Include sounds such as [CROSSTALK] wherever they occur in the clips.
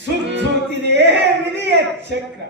ಸುತ್ತುತ್ತಿದೆ ವಿಧಿಯ ಚಕ್ರ.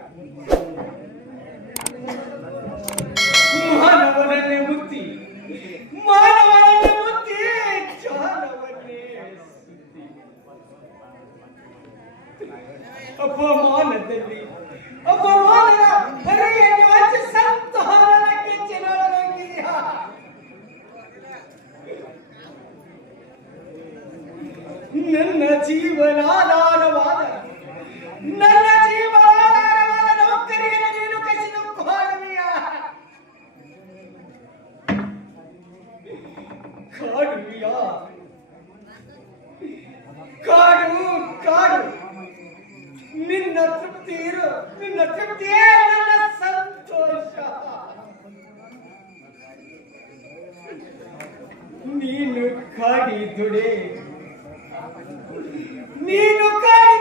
ಕಾಡು ಕಾಡು. ನಿನ್ನ ತೃಪ್ತಿ ಇರು ನಿನ್ನ ತೃಪ್ತಿಯೇ ನನ್ನ ಸಂತೋಷ. ನೀನು ಕಾಡಿ ದುಡೆ ನೀನು ಕಾಡಿ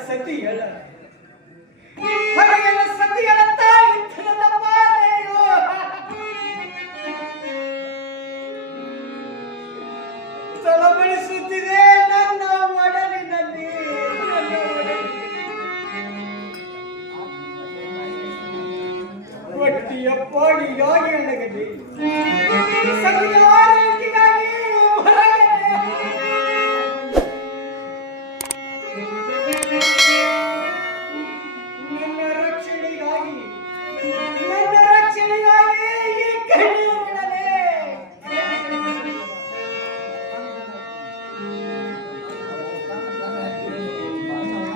sentí, ¿verdad?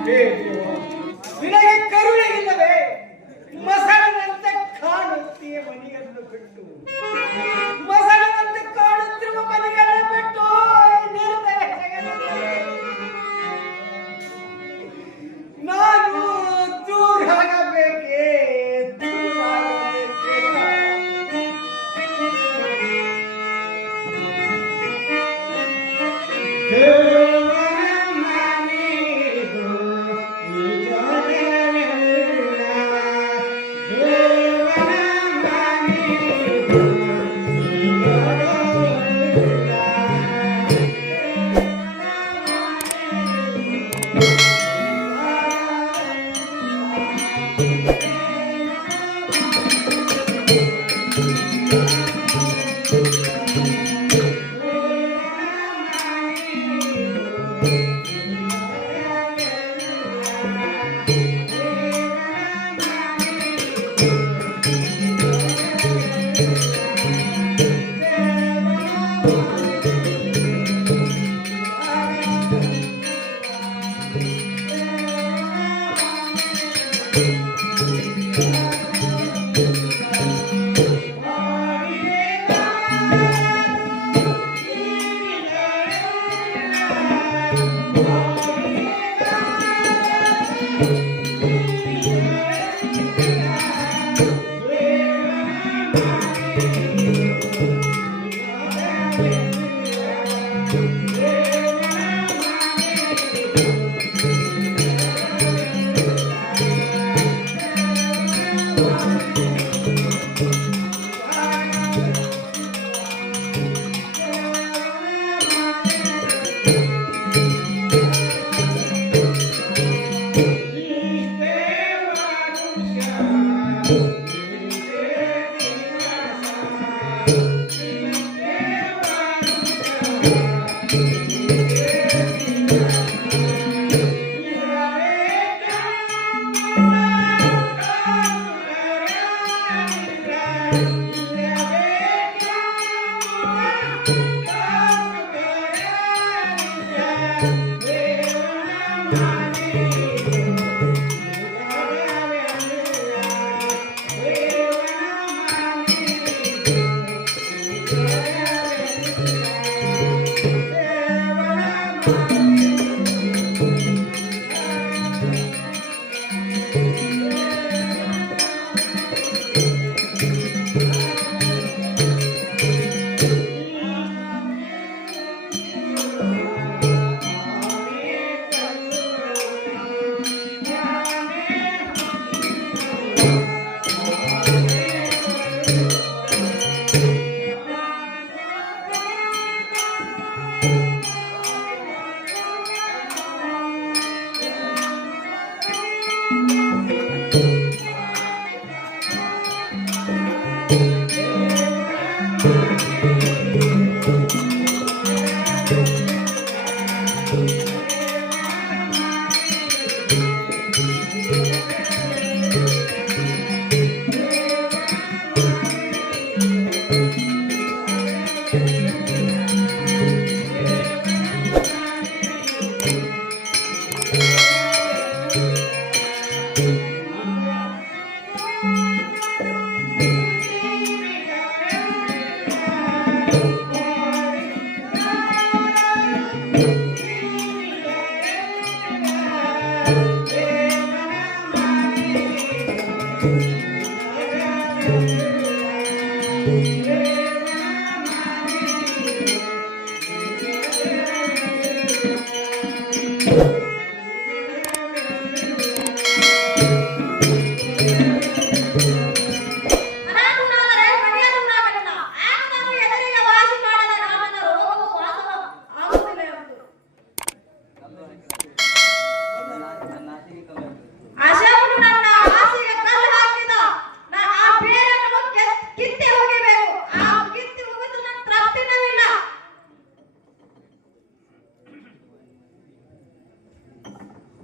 Perdeu. Música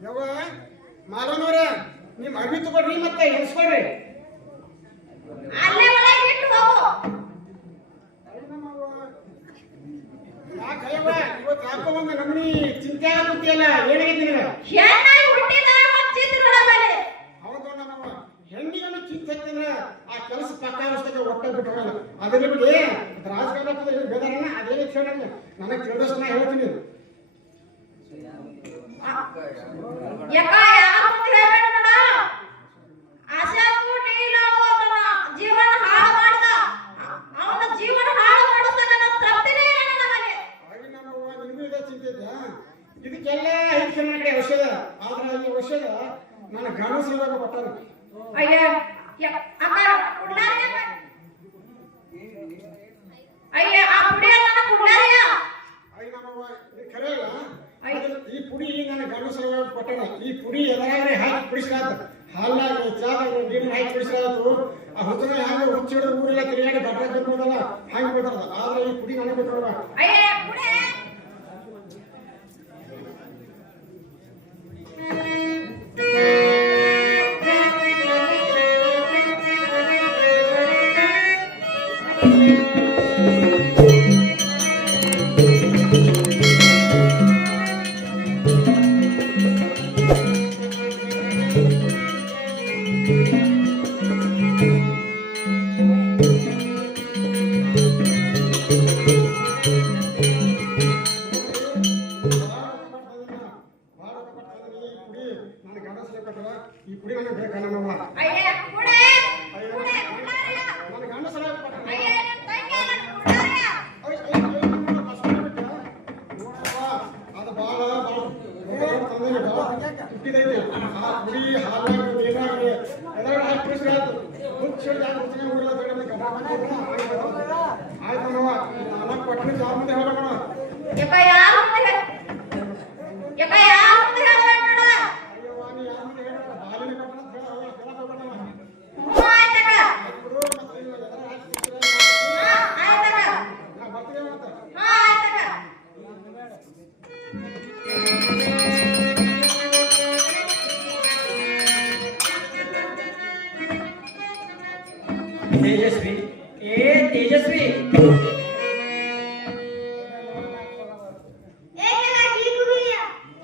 ಯವ್ವ ಮಾಲನವ್ರ ನಿಮ್ ಅರ್ಬಿ ತಗೊಳ್ರಿ ಮತ್ತೆ ಎಣಿಸ್ಕೊಡ್ರಿ ಅಲ್ಲೇ ಒಳಗೆ ಇಟ್ಟು ಹೋಗು. ಯಾಕಯ್ಯವ್ವ ಇವತ್ತು ಯಾಕೋ ಒಂದು ಚಿಂತೆ ಆಗುತ್ತಿಲ್ಲ ಏನಾಗೈತಿ ನಿನಗ? ಹೌದು ನಮ್ಮವ್ವ ಹೆಣ್ಣಿಗನ್ನು ಚಿಂತೆ ಹತ್ತಿದ್ರೆ ಆ ಕೆಲಸ ಪಕ್ಕ ಅವಸ್ಥೆಗೆ ಒಟ್ಟ ಬಿಟ್ಟು ಹೋಗಲ್ಲ. ಅದ್ರಲ್ಲಿ ಬಿಡಿ ರಾಜಕಾರಣ ಅದೇನು ಹೇಳಿ ನನಗೆ ತಿಳಿದಷ್ಟು ನಾ ಹೇಳ್ತೀನಿ. ಇದಕ್ಕೆಲ್ಲ ಹೆಚ್ಚು ನನ್ನ ಕಡೆ ಔಷಧ. ಆದ್ರೆ ಈ ಔಷಧ ನನ್ನ ಗಂಡ ಸಿಗುವಾಗ ಕೊಟ್ಟಾನ ಅಯ್ಯ, ಯ- ಈ ಪುಡಿ ನನ್ನ ಗಂಡ ಸಲುವಾಗಿ ಕೊಟ್ಟಾನ ಈ ಪುಡಿ ಎದರಾಗ್ರೆ ಹಾಕಿ ಕುಡಿಸ್ರಾತ ಹಾಲ್ನಾಗ ಚಾದಾಗ ನೀರು ಹಾಕಿ ಕುಡಿಸ್ರಾತು ಆ ಹುತ್ತನ ಹಾಗೆ ಹುಚ್ಚಿಡೋದು ಊರಿಲ್ಲ ತಿರುಗಾಡಿ ಬಟ್ಟೆ ಬಿಡ್ಬೋದಲ್ಲ ಹಂಗೆ ಬಿಡ್ತಾರ ಆದ್ರೆ ಈ ಪುಡಿ ನನಗೆ ಬಿಟ್ಟವ ಊರೆಲ್ಲ ತಿರುಗಾಡಿ ಆಯ್ತು ನಾಲ್ಕು ಪಟ್ಟಣ ಜಾಬ್ ಮುಂದೆ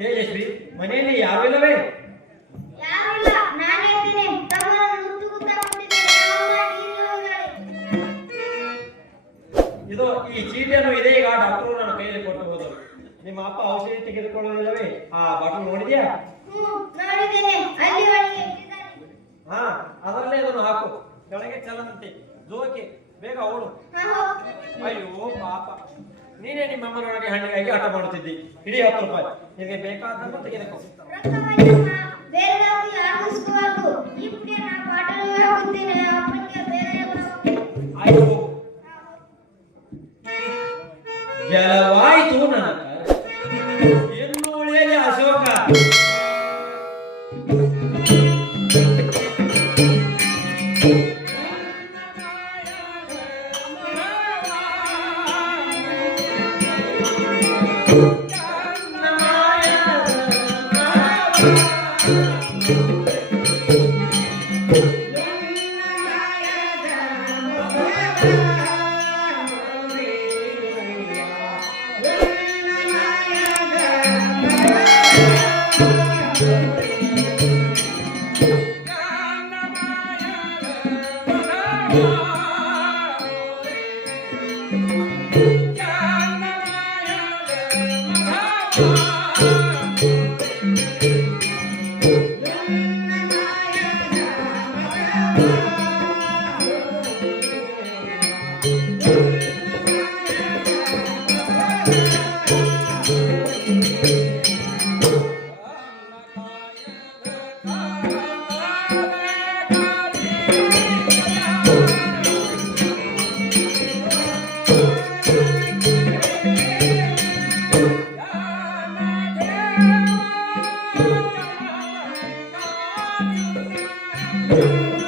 ಅವನ ಮನೆಯಲ್ಲಿ ಹೋಗಲಿ. ಇದು ಈ ಚೀಟಿಯನ್ನು ಇದೆ ಈಗ ಡಾಕ್ಟರು ನನ್ನ ಕೈಯಲ್ಲಿ ಕೊಟ್ಟು ಹೋದರು. ನಿಮ್ಮ ಅಪ್ಪ ಔಷಧಿ ತೆಗೆದುಕೊಳ್ಳೋದಿಲ್ಲವೇ ಆ ಬಾಟಲ್ ನೋಡಿದ್ಯಾ? ಹಾ ಅದರಲ್ಲೇ ಅದನ್ನು ಹಾಕು. ಕೆಳಗೆ ಚಲನಂತೆ. ಜೋಕೆ ಬೇಗ ಅವಳು. ಅಯ್ಯೋ ಪಾಪ. ನೀನೇ ನಿಮ್ಮ ಅಮ್ಮನೊಳಗೆ ಹಣ್ಣಿಗಾಗಿ ಆಟ ಮಾಡುತ್ತಿದ್ದಿ. ಇಡೀ ಹತ್ತು ರೂಪಾಯಿ. ನಿನಗೆ ಬೇಕಾದನ್ನು ತೆಗೆದುಕೋ. ರೊಕ್ಕವನ್ನ ಬೇರೆ Yeah. Música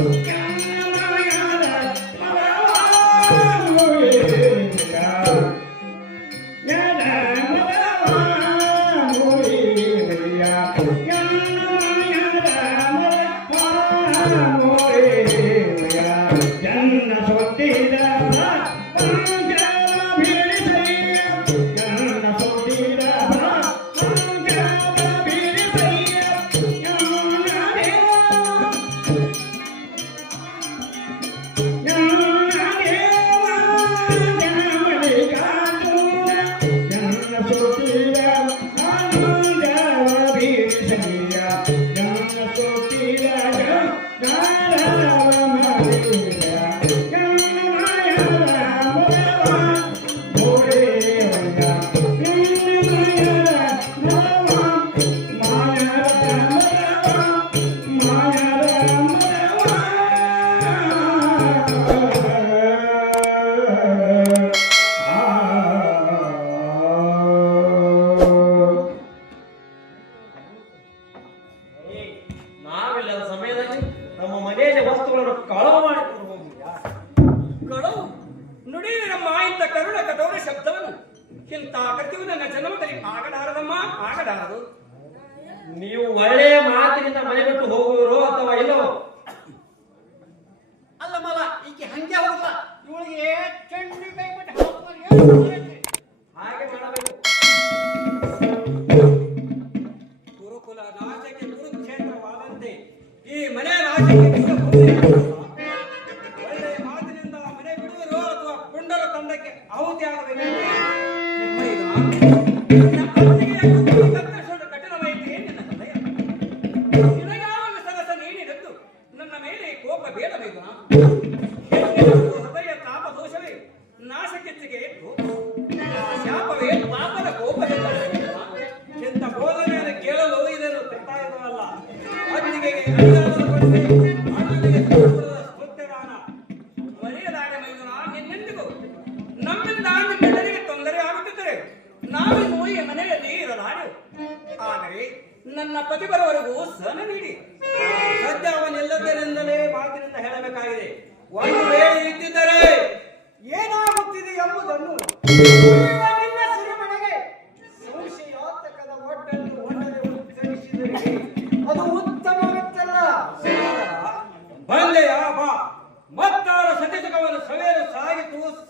Música matan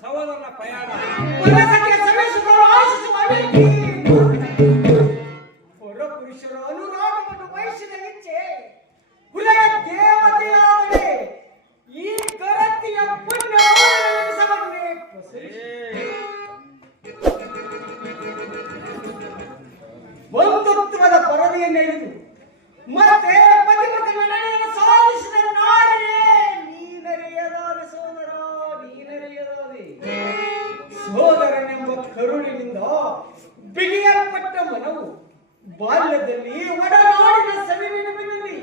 sábado a la payana. ಪಟ್ಟ ಮನವು ಬಾಲ್ಯದಲ್ಲಿ ಒಡನಾಡಿನ ಸವಿನೆನಪಿನಲ್ಲಿ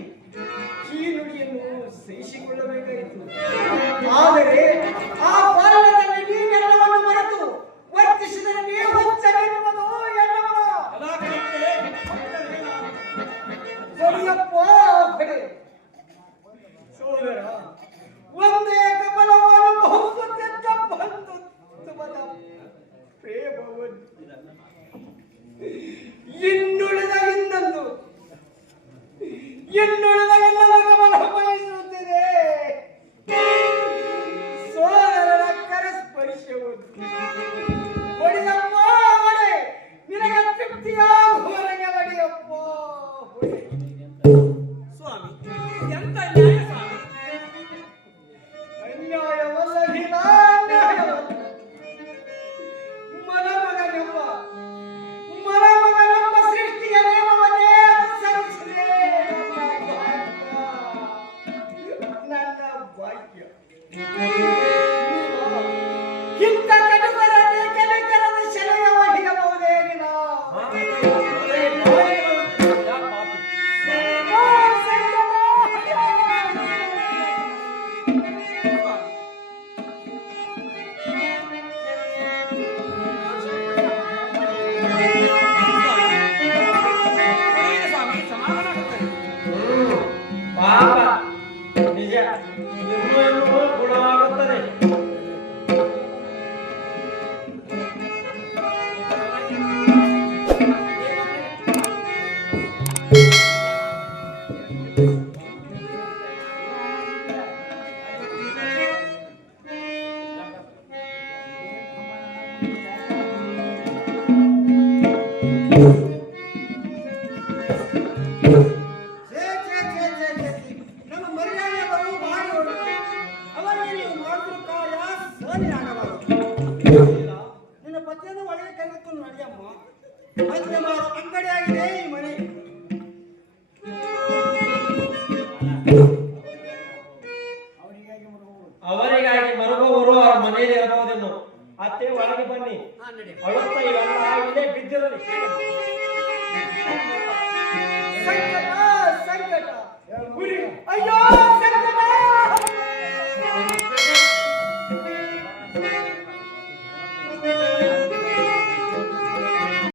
ಈ ನುಡಿಯನ್ನು ಸಹಿಸಿಕೊಳ್ಳಬೇಕಾಯಿತು Thank [LAUGHS] you. you.